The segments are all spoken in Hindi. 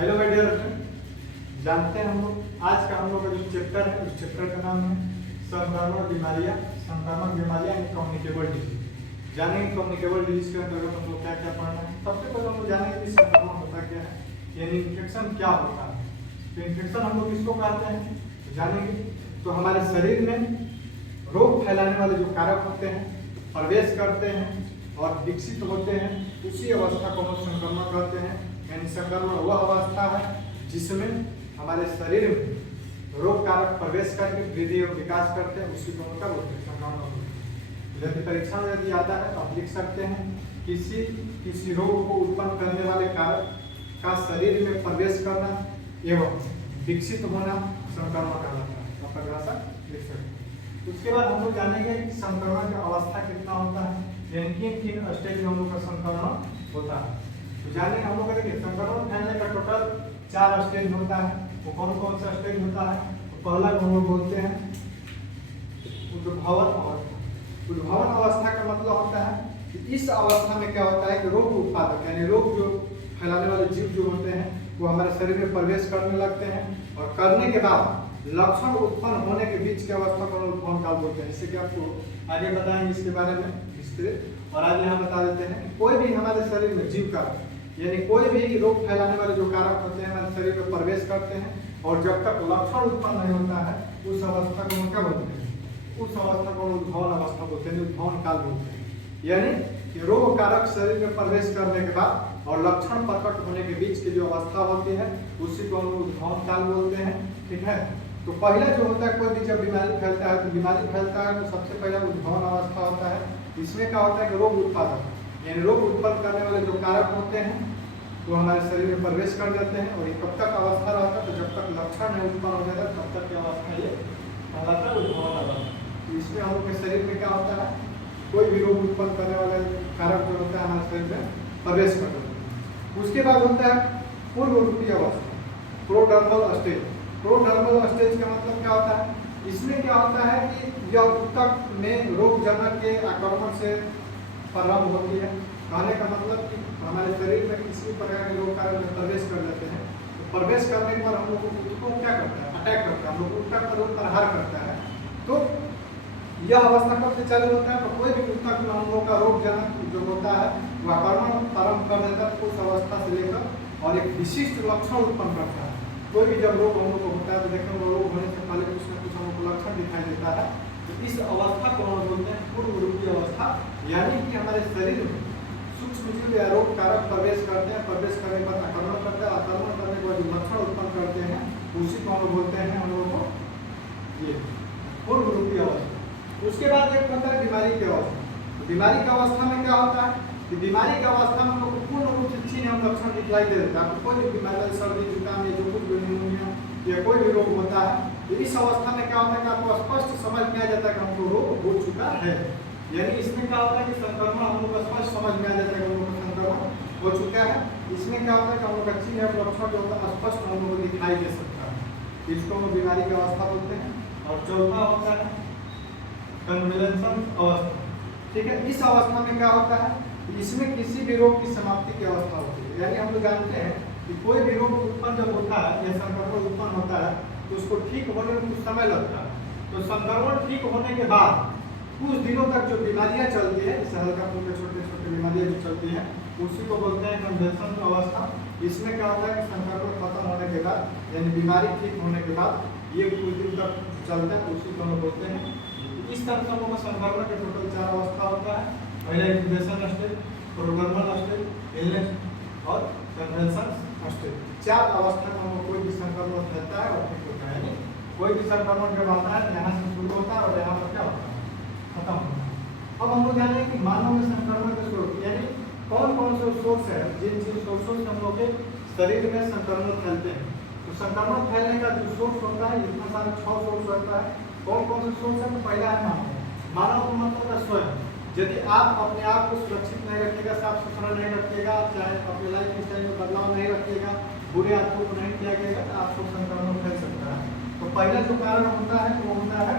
हेलो माय डियर फ्रेंड, जानते हैं हम लोग आज का हम लोग का जो चैप्टर है उस चैप्टर का नाम है संक्रामक बीमारियां एंड कम्युनिकेबल डिजीज। जानेंगे कम्युनिकेबल डिजीज के अंतर्गत हम लोग क्या क्या पढ़ना है। सबसे पहले हम लोग जानेंगे कि संक्रमण होता क्या है, यानी इन्फेक्शन क्या होता है। तो इन्फेक्शन हम लोग किसको कहते हैं तो जानेंगे। तो हमारे शरीर में रोग फैलाने वाले जो कारक होते हैं प्रवेश करते हैं और विकसित होते हैं, उसी अवस्था को हम संक्रमण कहते हैं। यानी संक्रमण वह अवस्था है जिसमें हमारे शरीर में रोग कारक प्रवेश करके वृद्धि और विकास करते हैं, उसी को हम क्या बोलते हैं, संक्रमण बोलते हैं। यदि परीक्षा में यदि आता है तो आप लिख सकते हैं किसी रोग को उत्पन्न करने वाले कारक का शरीर में प्रवेश करना एवं विकसित होना संक्रमण कहलाता है। तो परिभाषा लिख सकते हैं। उसके बाद हम लोग जानेंगे कि संक्रमण का अवस्था कितना होता है, यानी किन स्टेज में हम लोग का संक्रमण होता है। तो जानेंगे हम लोग करेंगे संक्रमण फैलने का टोटल 4 स्टेज होता है। वो कौन कौन सा स्टेज होता है। तो पहला को हम लोग बोलते हैं उद्भवन अवस्था। उद्भवन अवस्था का मतलब होता है कि इस अवस्था में क्या होता है कि रोग उत्पादक यानी रोग जो फैलाने वाले जीव जो होते हैं वो हमारे शरीर में प्रवेश करने लगते हैं और करने के बाद लक्षण उत्पन्न होने के बीच की अवस्था को उद्भवन काल बोलते हैं। इससे कि आपको आगे बताएंगे इसके बारे में विस्तृत। और आज यहाँ बता देते हैं कि कोई भी हमारे शरीर में जीव का यानी कोई भी रोग फैलाने वाले जो कारक होते हैं हमारे शरीर में प्रवेश करते हैं और जब तक लक्षण उत्पन्न नहीं होता है उस अवस्था को हम क्या बोलते हैं, उस अवस्था को उद्भवन अवस्था बोलते हैं, उद्भवन काल बोलते हैं। यानी कि रोग कारक शरीर में प्रवेश करने के बाद और लक्षण प्रकट होने के बीच की जो अवस्था होती है उसी को हम उद्भवन काल बोलते हैं। ठीक है। तो पहला जो होता है कोई भी जब बीमारी फैलता है तो बीमारी फैलता है तो सबसे पहला उद्भवन अवस्था होता है। इसमें क्या होता है कि रोग उत्पादक यानी रोग उत्पन्न करने वाले जो कारक होते हैं वो हमारे शरीर में प्रवेश कर जाते हैं और ये कब तक अवस्था रहता है तो जब तक लक्षण नहीं उत्पन्न हो जाता तब तक की अवस्था ये कहलाता है उद्भवन अवस्था। तो इसमें हम लोग के शरीर में क्या होता है कोई भी रोग उत्पन्न करने वाले कारक जो होता है हमारे शरीर में प्रवेश कर जाता है। उसके बाद होता है पूर्व रूपी अवस्था, प्रोडर्मल स्टेज। प्रोडर्मल स्टेज का मतलब क्या होता है, इसमें क्या होता है कि यह ऊतक में रोग जनक के आक्रमण से प्रारंभ होती है। कहने का मतलब कि हमारे शरीर में किसी प्रकार के रोग कारक प्रवेश कर जाते हैं तो प्रवेश करने पर हम लोग उसको क्या करता है, अटैक करता है, हम लोग ऊतक पर प्रहार करता है। तो यह अवस्था कब से चालू होता है तो कोई भी ऊतक में हम लोग का रोग जनक जो होता है वह आक्रमण प्रारंभ कर देता है उस अवस्था से लेकर और एक विशिष्ट लक्षण उत्पन्न करता है। कोई भी जब रोग हम लोग को होता है तो देखते हैं रोग होने से पहले कुछ न कुछ हमको लक्षण दिखाई देता है। तो इस अवस्था को हम बोलते हैं पूर्व रूपी अवस्था। यानी कि हमारे शरीर में सूक्ष्म जीव या रोग कारक प्रवेश करते हैं, प्रवेश करने के बाद आक्रमण करते हैं, आक्रमण करने के बाद जो लक्षण उत्पन्न करते हैं उसी को हम बोलते हैं हम लोगों को ये पूर्व रूपी अवस्था। उसके बाद एक होता है बीमारी की अवस्था। तो बीमारी की अवस्था में क्या होता है कि बीमारी की अवस्था में हमको पूर्ण रूप से चिन्ह एवं लक्षण दिखलाई दे देता है। आपको कोई भी बीमारी सर्दी जुकाम या जो कुछ भी निमोनिया या कोई भी रोग होता है तो इस अवस्था में क्या होता है कि आपको स्पष्ट समझ में आ जाता है कि हमको रोग हो चुका है। यानी इसमें क्या होता है कि संक्रमण हम लोग को स्पष्ट समझ में आ जाता है कि हम लोग का संक्रमण हो चुका है। इसमें क्या होता है कि हम लोग का चिन्ह एवं लक्षण जो होता है स्पष्ट हम लोग को दिखाई दे सकता है। इसको हम बीमारी की अवस्था बोलते हैं। और चौथा होता है कन्वलेंशन अवस्था। ठीक है। इस अवस्था में क्या होता है, इसमें किसी भी रोग की समाप्ति की अवस्था होती है। यानी हम लोग जानते हैं कि कोई भी रोग उत्पन्न जब होता है या संक्रमण उत्पन्न होता है तो उसको ठीक होने में कुछ समय लगता है। तो संक्रमण ठीक होने के बाद कुछ दिनों तक जो बीमारियां चलती है जैसे हल्का फुल्का छोटे छोटे बीमारियां जो चलती हैं उसी को बोलते हैं कन्वलेंशन अवस्था। इसमें क्या होता है कि संक्रमण खत्म होने के बाद यानी बीमारी ठीक होने के बाद ये कुछ दिन तक चलता है, उसी को हम बोलते हैं। इस तरह से हम लोग संक्रमण के टोटल 4 अवस्था होता है। पहला incubation stage, prodromal stage, illness और कन्वलेंशन स्टेज। 4 अवस्था में हम कोई भी संक्रमण फैलता है और ठीक होता है। कोई भी संक्रमण जब आता है यहाँ से शुरू होता है और यहाँ पर क्या होता है खत्म होता है। अब हम लोग जाने कि मानव में संक्रमण के स्रोत यानी कौन कौन से सोर्स है जिन सोर्सों से हम लोग के शरीर में संक्रमण फैलते हैं। तो संक्रमण फैलने का जो सोर्स होता है इतना सारा 6 सोर्स होता है। कौन कौन से सोर्स है तो पहला है मानव। मानव मतलब है स्वयं। यदि आप अपने आप को सुरक्षित नहीं रखिएगा, साफ सुथरा नहीं रखिएगा, चाहे अपने लाइफ स्टाइल में बदलाव नहीं रखिएगा, बुरे आदतों को नहीं किया गया तो आपको संक्रमण फैल सकता है। तो पहला जो कारण होता है वो होता है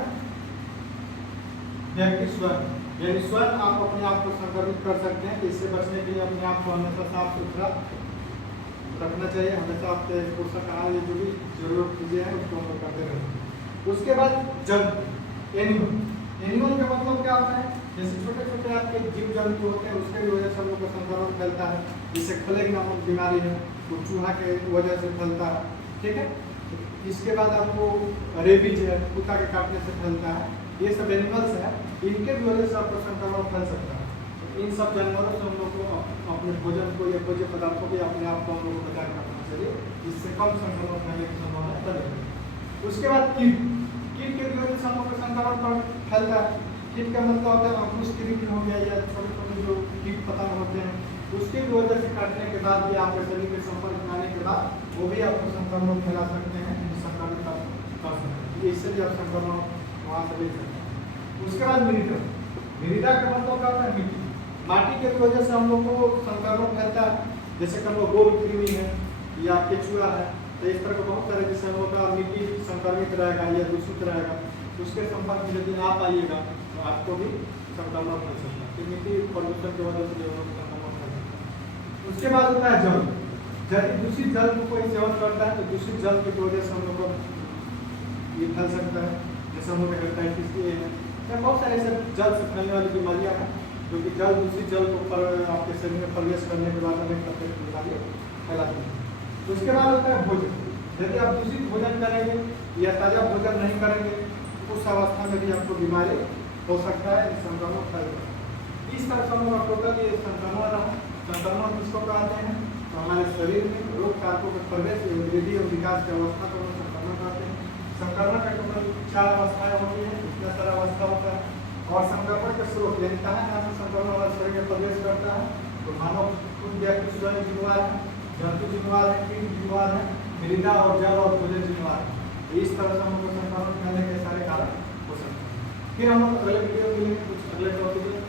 व्यक्ति स्वयं। यानी स्वयं आप अपने आप को संक्रमित कर सकते हैं। इससे बचने के लिए अपने आप को हमेशा साफ सुथरा रखना चाहिए हमेशा। आपके पोषक आहार जो भी जरूरत चीज़ें हैं उसको हम लोग करते रहें। उसके बाद जब एनिमल का मतलब क्या होता है, जैसे छोटे छोटे आपके जीव जंतु होते हैं उसके वजह से हम लोग का संक्रमण फैलता है। जैसे प्लेग नामक बीमारी है वो चूहा के वजह से फैलता है, ठीक है। इसके बाद आपको रेबीज है, कुत्ता के काटने से फैलता है। ये सब एनिमल्स है, इनके भी वजह से आपको संक्रमण फैल सकता है। तो इन सब जानवरों से हम लोग को अपने भोजन को या भोज्य पदार्थों को अपने आप को हम लोग को बचा के रखना चाहिए, जिससे कम संक्रमण फैलने की संभावना बनेगी। उसके बाद कीट की वजह से हम लोग का संक्रमण फैलता है। कीट का मतलब होता है अंकुश कीट हो गया या छोटे छोटे जो कीट पतंग होते हैं, उसके भी वजह से काटने के बाद भी आपके शरीर के संपर्क में आने के बाद वो भी आपको संक्रमण फैला सकते हैं, संक्रमित कर सकते हैं। इससे भी आप संक्रमण वहाँ से ले सकते हैं। उसके बाद मृदा का मतलब क्या होता है, मिट्टी। माटी के वजह से हम लोग को संक्रमण फैलता है। जैसे कभी गोल कृमि है या केचुआ है, तो इस तरह के बहुत सारे जैसे हम लोग का मिट्टी संक्रमित रहेगा या दूषित रहेगा, उसके संपर्क में यदि आप आइएगा तो आपको भी संक्रमण फैल सकता है। तो मिट्टी प्रदूषण की वजह से संक्रमण फैल सकता है। उसके बाद होता है जल। यदि दूषित जल को कोई सेवन करता है तो दूषित जल की वजह से हम लोग को ये फैल सकता है। जैसे हम लोग हेपेटाइटिस ए है या बहुत सारे ऐसे जल से फैलने वाली बीमारियाँ हैं जो कि जल दूषित जल को पर आपके शरीर में प्रवेश करने के बाद अनेक तरह की बीमारियाँ फैलाती हैं। उसके बाद होता है भोजन। यदि आप दूषित भोजन करेंगे या ताज़ा भोजन नहीं करेंगे उस अवस्था में भी आपको बीमारी हो सकता है, संक्रमण फैलेगा। इस तरह से हम लोग टोटल ये संक्रमण किसको कहते हैं, तो हमारे शरीर में रोग कारकों के प्रवेश वृद्धि और विकास की अवस्था को हम संक्रमण कहते हैं। संक्रमण का टोटल 4 अवस्थाएं होती हैं, इतना सारा अवस्था होता है। और संक्रमण के स्रोत यानी कहाँ से संक्रमण हमारे शरीर में प्रवेश करता है, तो मानव खुद व्यक्ति स्वयं जिम्मेवार है, जंतु जिम्मेवार है, कीट जिम्मेवार है, मृदा और जल और भोजन जिम्मेवार है। इस तरह से हम लोग संक्रमण फैलने के सारे कारण हो सकते हैं। फिर हम लोग अगले वीडियो में कुछ अगले टॉपिक में